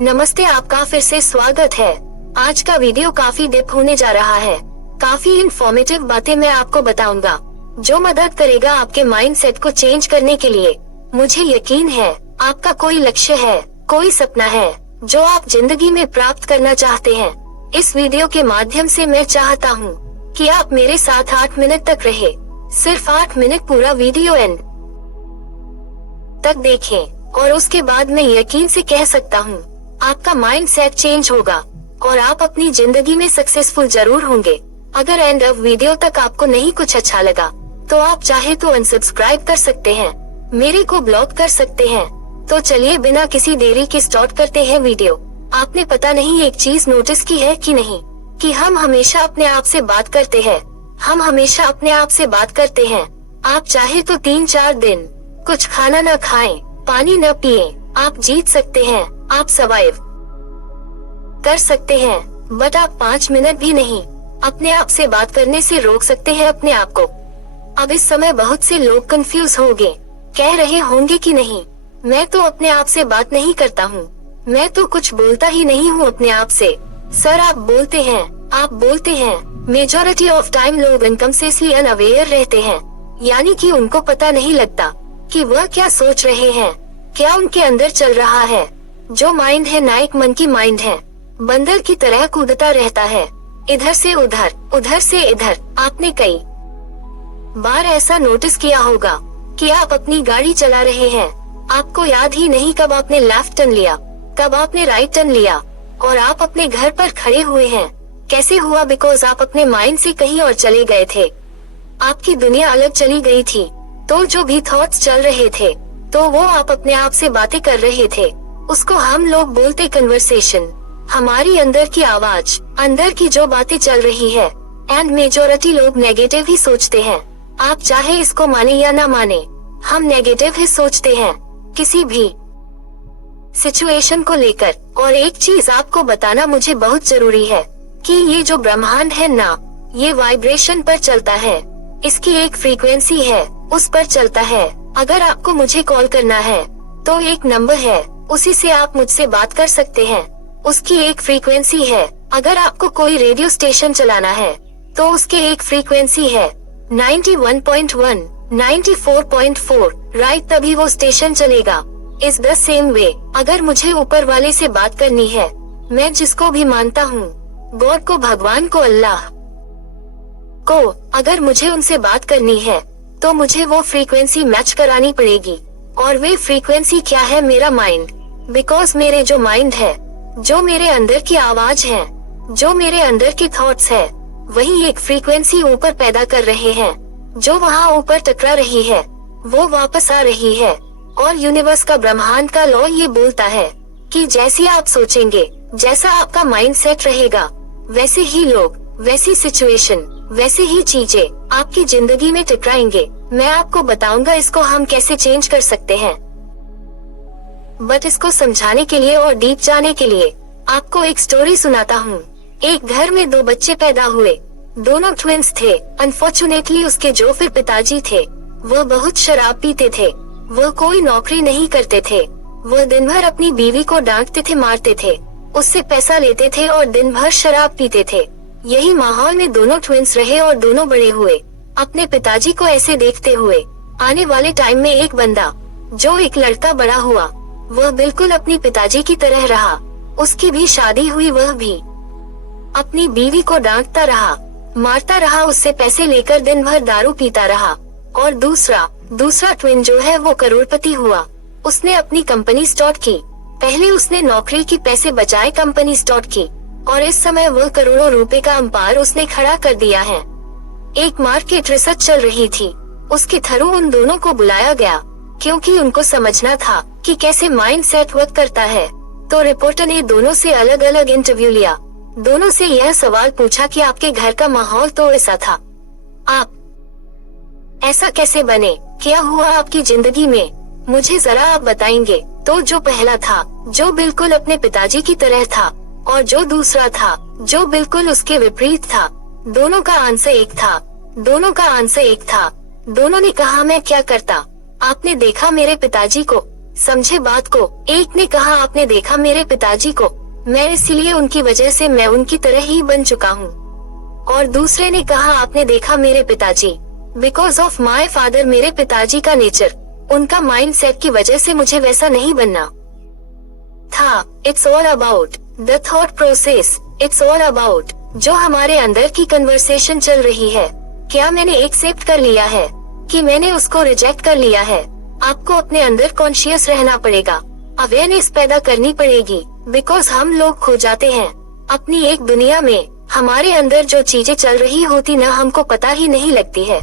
नमस्ते, आपका फिर से स्वागत है। आज का वीडियो काफी डीप होने जा रहा है। काफी इंफॉर्मेटिव बातें मैं आपको बताऊंगा जो मदद करेगा आपके माइंडसेट को चेंज करने के लिए। मुझे यकीन है आपका कोई लक्ष्य है, कोई सपना है जो आप जिंदगी में प्राप्त करना चाहते हैं। इस वीडियो के माध्यम से मैं चाहता हूँ कि आप मेरे साथ 8 मिनट तक रहे। सिर्फ 8 मिनट, पूरा वीडियो एंड तक देखें और उसके बाद मैं यकीन से कह सकता हूँ आपका माइंडसेट चेंज होगा और आप अपनी जिंदगी में सक्सेसफुल जरूर होंगे। अगर एंड ऑफ वीडियो तक आपको नहीं कुछ अच्छा लगा तो आप चाहे तो अनसब्सक्राइब कर सकते हैं, मेरे को ब्लॉक कर सकते हैं। तो चलिए बिना किसी देरी के स्टार्ट करते हैं वीडियो। आपने पता नहीं एक चीज नोटिस की है कि नहीं कि हम हमेशा अपने आप से बात करते हैं। हम हमेशा अपने आप से बात करते हैं। आप चाहे तो 3-4 दिन कुछ खाना न खाएं, पानी न पिएं, आप जीत सकते हैं, आप सर्वाइव कर सकते हैं। बट आप 5 मिनट भी नहीं अपने आप से बात करने से रोक सकते हैं अपने आप को। अब इस समय बहुत से लोग कंफ्यूज होंगे, कह रहे होंगे कि नहीं, मैं तो अपने आप से बात नहीं करता हूँ, मैं तो कुछ बोलता ही नहीं हूँ अपने आप से। सर आप बोलते हैं, आप बोलते हैं। मेजॉरिटी ऑफ टाइम लोग अनकॉन्शियसली अनअवेयर रहते हैं, यानी कि उनको पता नहीं लगता कि वह क्या सोच रहे हैं, क्या उनके अंदर चल रहा है। जो माइंड है ना, एक मन की माइंड है, बंदर की तरह कूदता रहता है, इधर से उधर, उधर से इधर। आपने कई बार ऐसा नोटिस किया होगा कि आप अपनी गाड़ी चला रहे हैं, आपको याद ही नहीं कब आपने लेफ्ट टर्न लिया, कब आपने राइट टर्न लिया और आप अपने घर पर खड़े हुए हैं। कैसे हुआ? बिकॉज आप अपने माइंड से कहीं और चले गए थे, आपकी दुनिया अलग चली गई थी। तो जो भी थॉट्स चल रहे थे तो वो आप अपने आप से बातें कर रहे थे, उसको हम लोग बोलते कन्वर्सेशन। हमारी अंदर की आवाज, अंदर की जो बातें चल रही है। एंड मेजॉरिटी लोग नेगेटिव ही सोचते हैं। आप चाहे इसको माने या ना माने, हम नेगेटिव ही सोचते हैं किसी भी सिचुएशन को लेकर। और एक चीज आपको बताना मुझे बहुत जरूरी है कि ये जो ब्रह्मांड है ना, ये वाइब्रेशन पर चलता है, इसकी एक फ्रीक्वेंसी है, उस पर चलता है। अगर आपको मुझे कॉल करना है तो एक नंबर है, उसी से आप मुझसे बात कर सकते हैं, उसकी एक फ्रीक्वेंसी है। अगर आपको कोई रेडियो स्टेशन चलाना है तो उसके एक फ्रीक्वेंसी है 91.1, 94.4, राइट, तभी वो स्टेशन चलेगा। इज द सेम वे, अगर मुझे ऊपर वाले से बात करनी है, मैं जिसको भी मानता हूँ, गॉड को, भगवान को, अल्लाह को, अगर मुझे उनसे बात करनी है तो मुझे वो फ्रीक्वेंसी मैच करानी पड़ेगी। और वे फ्रीक्वेंसी क्या है? मेरा माइंड। बिकॉज मेरे जो माइंड है, जो मेरे अंदर की आवाज है, जो मेरे अंदर की थॉट्स है, वही एक फ्रीक्वेंसी ऊपर पैदा कर रहे हैं। जो वहाँ ऊपर टकरा रही है वो वापस आ रही है। और यूनिवर्स का, ब्रह्मांड का लॉ ये बोलता है कि जैसे आप सोचेंगे, जैसा आपका माइंड सेट रहेगा, वैसे ही लोग, वैसी सिचुएशन, वैसे ही चीजें आपकी जिंदगी में टकराएंगे। मैं आपको बताऊंगा इसको हम कैसे चेंज कर सकते हैं। बट इसको समझाने के लिए और डीप जाने के लिए आपको एक स्टोरी सुनाता हूँ। एक घर में 2 बच्चे पैदा हुए, दोनों ट्विंस थे। अनफॉर्चुनेटली उसके जो फिर पिताजी थे वह बहुत शराब पीते थे, वह कोई नौकरी नहीं करते थे, वह दिन भर अपनी बीवी को डांटते थे, मारते थे, उससे पैसा लेते थे और दिन भर शराब पीते थे। यही माहौल में दोनों ट्विंस रहे और दोनों बड़े हुए। अपने पिताजी को ऐसे देखते हुए आने वाले टाइम में एक बंदा, जो एक लड़का बड़ा हुआ, वह बिल्कुल अपनी पिताजी की तरह रहा। उसकी भी शादी हुई, वह भी अपनी बीवी को डांटता रहा, मारता रहा, उससे पैसे लेकर दिन भर दारू पीता रहा। और दूसरा ट्विन जो है वो करोड़पति हुआ। उसने अपनी कंपनी स्टार्ट की। पहले उसने नौकरी की, पैसे बचाए, कंपनी स्टार्ट की और इस समय वह करोड़ों रुपए का अंपायर उसने खड़ा कर दिया है। एक मार्केट रिसर्च चल रही थी, उसके थ्रू उन दोनों को बुलाया गया क्योंकि उनको समझना था कि कैसे माइंड सेट वर्क करता है। तो रिपोर्टर ने दोनों से अलग अलग इंटरव्यू लिया, दोनों से यह सवाल पूछा कि आपके घर का माहौल तो ऐसा था, आप ऐसा कैसे बने, क्या हुआ आपकी जिंदगी में, मुझे जरा आप बताएंगे। तो जो पहला था, जो बिल्कुल अपने पिताजी की तरह था, और जो दूसरा था, जो बिल्कुल उसके विपरीत था, दोनों का आंसर एक था, दोनों का आंसर एक था। दोनों ने कहा मैं क्या करता, आपने देखा मेरे पिताजी को, समझे बात को? एक ने कहा आपने देखा मेरे पिताजी को, मैं इसीलिए उनकी वजह से मैं उनकी तरह ही बन चुका हूँ। और दूसरे ने कहा आपने देखा मेरे पिताजी, बिकॉज ऑफ माई फादर, मेरे पिताजी का नेचर, उनका माइंड सेट की वजह से मुझे वैसा नहीं बनना था। It's all about the thought process, it's all about जो हमारे अंदर की कन्वर्सेशन चल रही है। क्या मैंने एक्सेप्ट कर लिया है कि मैंने उसको रिजेक्ट कर लिया है? आपको अपने अंदर कॉन्शियस रहना पड़ेगा, अवेयरनेस पैदा करनी पड़ेगी, बिकॉज हम लोग खो जाते हैं अपनी एक दुनिया में। हमारे अंदर जो चीजें चल रही होती ना हमको पता ही नहीं लगती है।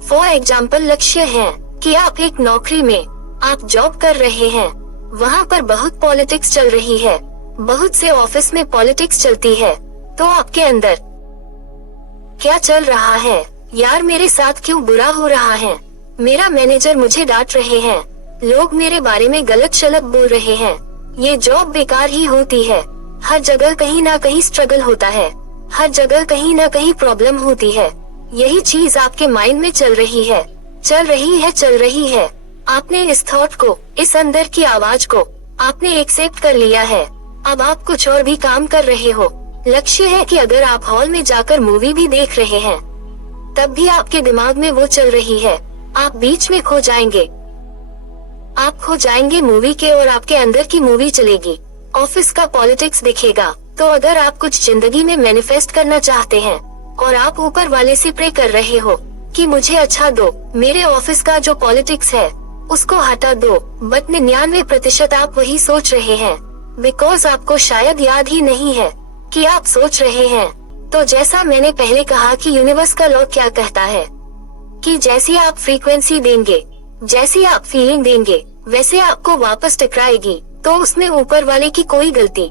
फॉर एग्जाम्पल, लक्ष्य है कि आप एक नौकरी में आप जॉब कर रहे हैं, वहाँ पर बहुत पॉलिटिक्स चल रही है, बहुत से ऑफिस में पॉलिटिक्स चलती है, तो आपके अंदर क्या चल रहा है? यार मेरे साथ क्यों बुरा हो रहा है, मेरा मैनेजर मुझे डांट रहे हैं, लोग मेरे बारे में गलत शलत बोल रहे हैं, ये जॉब बेकार ही होती है, हर जगह कहीं ना कहीं स्ट्रगल होता है, हर जगह कहीं ना कहीं प्रॉब्लम होती है। यही चीज आपके माइंड में चल रही है, चल रही है, चल रही है। आपने इस थॉट को, इस अंदर की आवाज को आपने एक्सेप्ट कर लिया है। अब आप कुछ और भी काम कर रहे हो। लक्ष्य है कि अगर आप हॉल में जाकर मूवी भी देख रहे हैं, तब भी आपके दिमाग में वो चल रही है, आप बीच में खो जाएंगे, आप खो जाएंगे मूवी के और आपके अंदर की मूवी चलेगी, ऑफिस का पॉलिटिक्स दिखेगा। तो अगर आप कुछ जिंदगी में मैनिफेस्ट करना चाहते हैं और आप ऊपर वाले से प्रे कर रहे हो कि मुझे अच्छा दो, मेरे ऑफिस का जो पॉलिटिक्स है उसको हटा दो, बट 99% आप वही सोच रहे हैं, बिकॉज आपको शायद याद ही नहीं है कि आप सोच रहे हैं। तो जैसा मैंने पहले कहा कि यूनिवर्स का लॉ क्या कहता है कि जैसी आप फ्रीक्वेंसी देंगे, जैसी आप फीलिंग देंगे, वैसे आपको वापस टकराएगी। तो उसमें ऊपर वाले की कोई गलती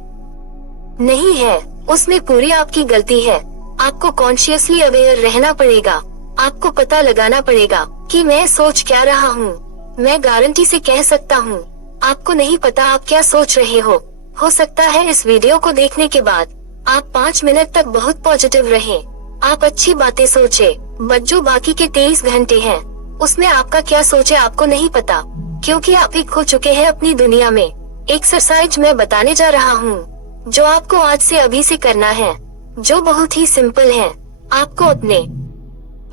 नहीं है, उसमें पूरी आपकी गलती है। आपको कॉन्शियसली अवेयर रहना पड़ेगा, आपको पता लगाना पड़ेगा कि मैं सोच क्या रहा हूँ। मैं गारंटी से कह सकता हूँ आपको नहीं पता आप क्या सोच रहे हो सकता है इस वीडियो को देखने के बाद आप 5 मिनट तक बहुत पॉजिटिव रहें, आप अच्छी बातें सोचे, बट जो बाकी के 23 घंटे हैं उसमें आपका क्या सोचे आपको नहीं पता, क्योंकि आप ही खो चुके हैं अपनी दुनिया में। एक्सरसाइज मैं बताने जा रहा हूँ जो आपको आज से अभी से करना है, जो बहुत ही सिंपल है। आपको अपने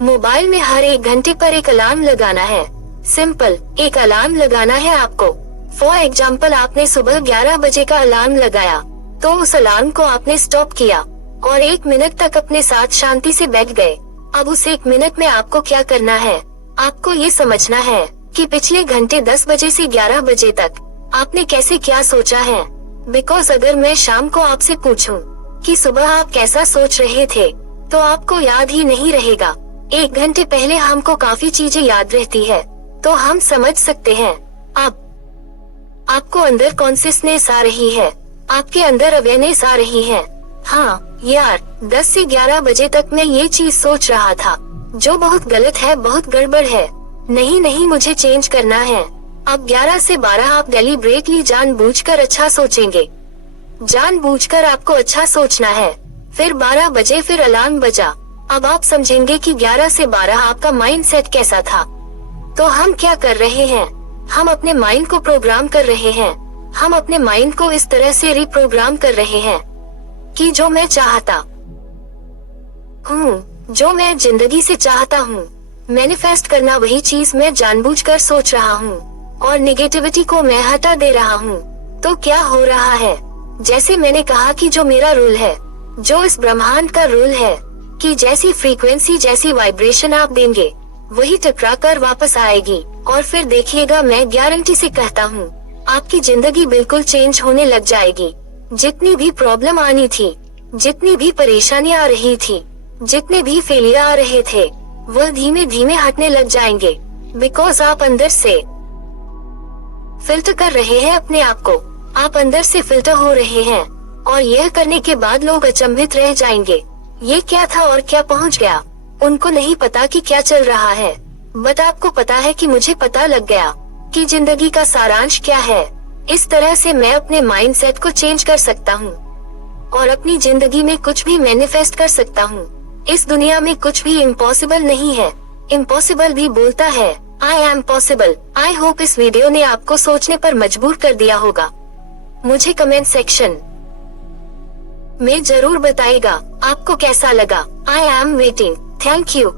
मोबाइल में हर 1 घंटे पर एक अलार्म लगाना है। सिंपल, एक अलार्म लगाना है आपको। फॉर एग्जाम्पल, आपने सुबह 11 बजे का अलार्म लगाया, तो उस अलार्म को आपने स्टॉप किया और 1 मिनट तक अपने साथ शांति से बैठ गए। अब उस 1 मिनट में आपको क्या करना है, आपको ये समझना है कि पिछले घंटे 10 बजे से 11 बजे तक आपने कैसे क्या सोचा है। बिकॉज अगर मैं शाम को आपसे पूछूं कि सुबह आप कैसा सोच रहे थे, तो आपको याद ही नहीं रहेगा। 1 घंटे पहले हमको काफी चीजें याद रहती है, तो हम समझ सकते हैं। अब आपको अंदर कॉन्सियसनेस आ रही है, आपके अंदर अवेयरनेस आ रही है। हाँ यार, 10 से 11 बजे तक मैं ये चीज सोच रहा था जो बहुत गलत है, बहुत गड़बड़ है। नहीं, मुझे चेंज करना है। अब 11 से 12 आप डेलिब्रेटली जानबूझकर अच्छा सोचेंगे, जानबूझकर आपको अच्छा सोचना है। फिर 12 बजे फिर अलार्म बजा। अब आप समझेंगे कि 11 से 12 आपका माइंड सेट कैसा था। तो हम क्या कर रहे हैं, हम अपने माइंड को प्रोग्राम कर रहे हैं। हम अपने माइंड को इस तरह से रिप्रोग्राम कर रहे हैं कि जो मैं चाहता हूँ, जो मैं जिंदगी से चाहता हूँ, मैनिफेस्ट करना वही चीज मैं जानबूझकर सोच रहा हूँ और निगेटिविटी को मैं हटा दे रहा हूँ। तो क्या हो रहा है, जैसे मैंने कहा कि जो मेरा रूल है, जो इस ब्रह्मांड का रूल है कि जैसी फ्रीक्वेंसी, जैसी वाइब्रेशन आप देंगे वही टकरा कर वापस आएगी। और फिर देखिएगा, मैं गारंटी से कहता हूँ आपकी जिंदगी बिल्कुल चेंज होने लग जाएगी। जितनी भी प्रॉब्लम आनी थी, जितनी भी परेशानी आ रही थी, जितने भी फेलियर आ रहे थे, वह धीमे धीमे हटने लग जाएंगे। बिकॉज आप अंदर से फिल्टर कर रहे हैं अपने आप को, आप अंदर से फिल्टर हो रहे हैं। और यह करने के बाद लोग अचंभित रह जाएंगे, ये क्या था और क्या पहुंच गया। उनको नहीं पता कि क्या चल रहा है, बट आपको पता है कि मुझे पता लग गया कि जिंदगी का सारांश क्या है। इस तरह से मैं अपने माइंड सेट को चेंज कर सकता हूँ और अपनी जिंदगी में कुछ भी मैनिफेस्ट कर सकता हूँ। इस दुनिया में कुछ भी इम्पॉसिबल नहीं है, इम्पॉसिबल भी बोलता है I am possible. I hope इस वीडियो ने आपको सोचने पर मजबूर कर दिया होगा। मुझे कमेंट सेक्शन में जरूर बताइएगा आपको कैसा लगा। I am waiting. Thank you.